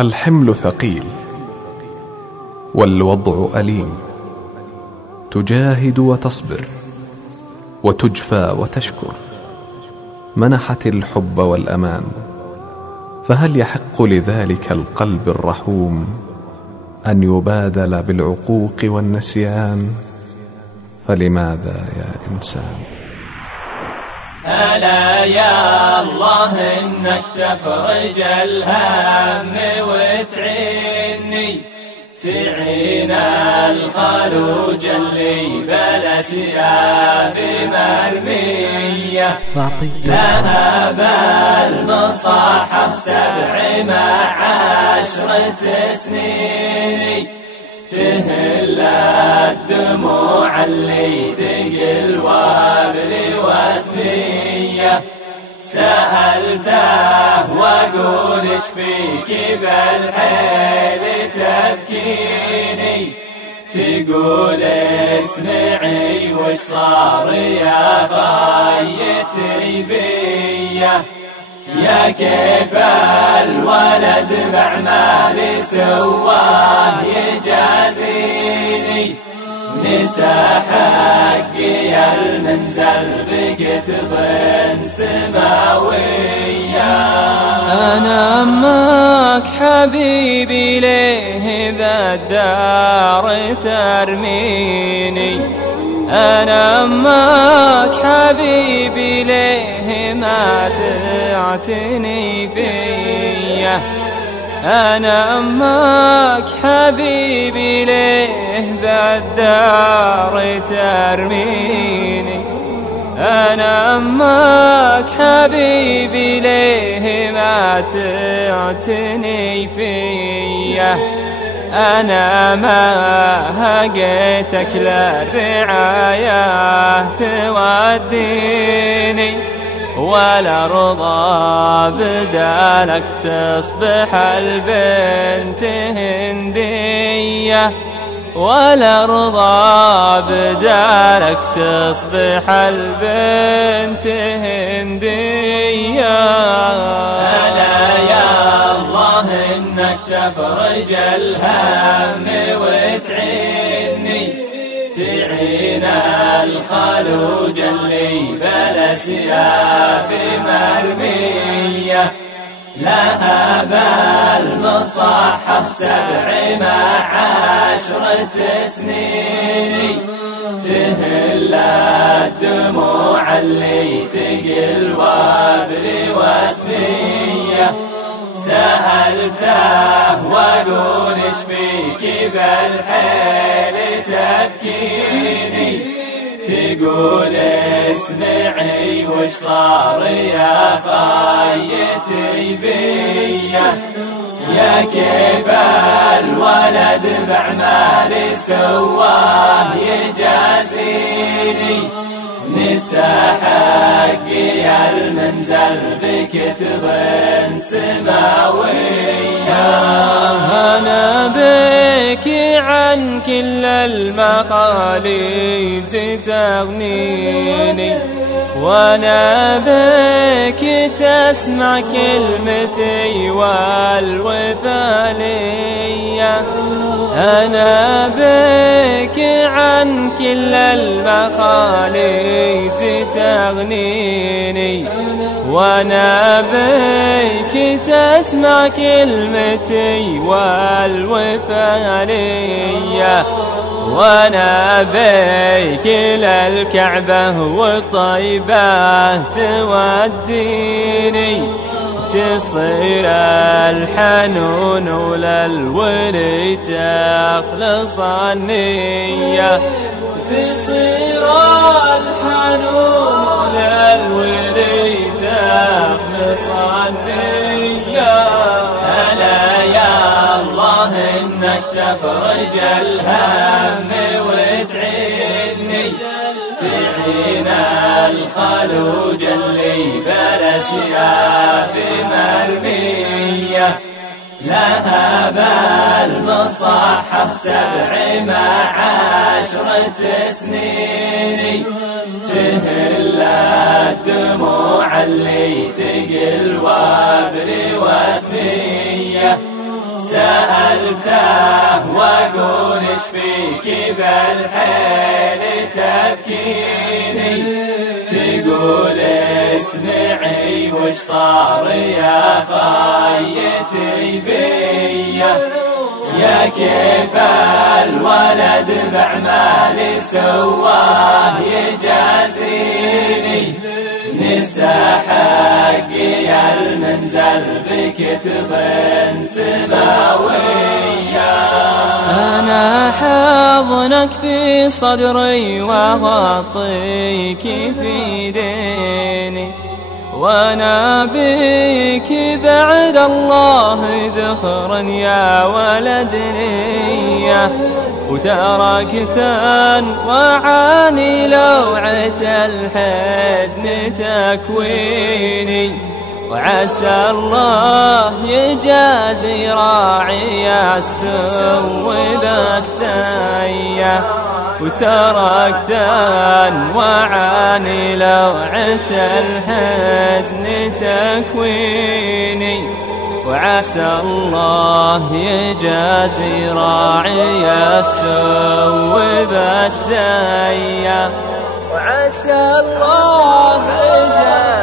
الحمل ثقيل والوضع أليم، تجاهد وتصبر وتجفى وتشكر، منحت الحب والأمان، فهل يحق لذلك القلب الرحوم أن يبادل بالعقوق والنسيان؟ فلماذا يا إنسان؟ ألا يا الله إنك تفرج الهم وتعيني، تعين الخلوج اللي بلا ثياب مرمية، لها بالمصاحة 7 مع 10 سنين، تهل الدموع اللي تقل وابل واسمية، سألته واقول ايش فيك بالحيل تبكيني، تقول اسمعي وش صار يا خيتي بيه، يا كيف الولد بأعمالي سواه يجازيني، نسى حقي المنزل بكتب سماوية. أنا أمك حبيبي ليه بالدار ترميني، أنا أمك حبيبي ليه ما تعتني فيه، أنا أمك حبيبي ليه بالدار ترميني، أنا أمك حبيبي ليه ما تعتني فيه، أنا ما هقيتك للرعاية توديني، ولا رضا بدالك تصبح البنت هندية، ولا رضا بدالك تصبح البنت هندية. ألا يا الله إنك تفرج الهم وتعيني، تعين الخلوج اللي بلا ثياب مرمية، لها بالمصاحة 7 مع 10 سنين، تهل الدموع اللي تقل وابل واسمية، سألته واقول ايش فيك بالحيل تبكيني، تقول اسمعي وش صار يا خيتي بيه، يا كيف الولد بأعمالي سواه يجازيني، نسى حقي المنزل بكتب سماوية. أنا بكي عن كل المخاليد تغنيني، وانا بك تسمع كلمتي والوفا ليا، أنا بك عن كل المخاليد تغنيني، وانا بك تسمع كلمتي والوفا ليا، وانا بيك للكعبة والطيبة توديني، تصير الحنون وللولي تخلص النية، تصير الحنون وللولي تخلص النية. ألا يا الله إنك تفرج الهم وتعيني، تعين الخلوج اللي بلا ثياب مرمية، لها بالمصاحة 7 مع 10 سنين، تهل الدموع اللي تقل وابل واسمية، سألته واقول ايش فيك بالحيل تبكيني، تقول اسمعي وش صار يا خيتي بيا، يا كيف الولد بأعمالي سواه يجازيني، نسى حقي المنزل بكتب سماوية. أنا حضنك في صدري وأغطيك في ديني، وأنا بك بعد الله ذخرا يا ولد نية، وتركت وعاني لوعة الحزن تكويني، وعسى الله يجازي راعي السوء بالسيئة، وتركت وعاني لوعة الحزن تكويني، وعسى الله يجازي راعي السوء بالسيئة، وعسى الله يجازي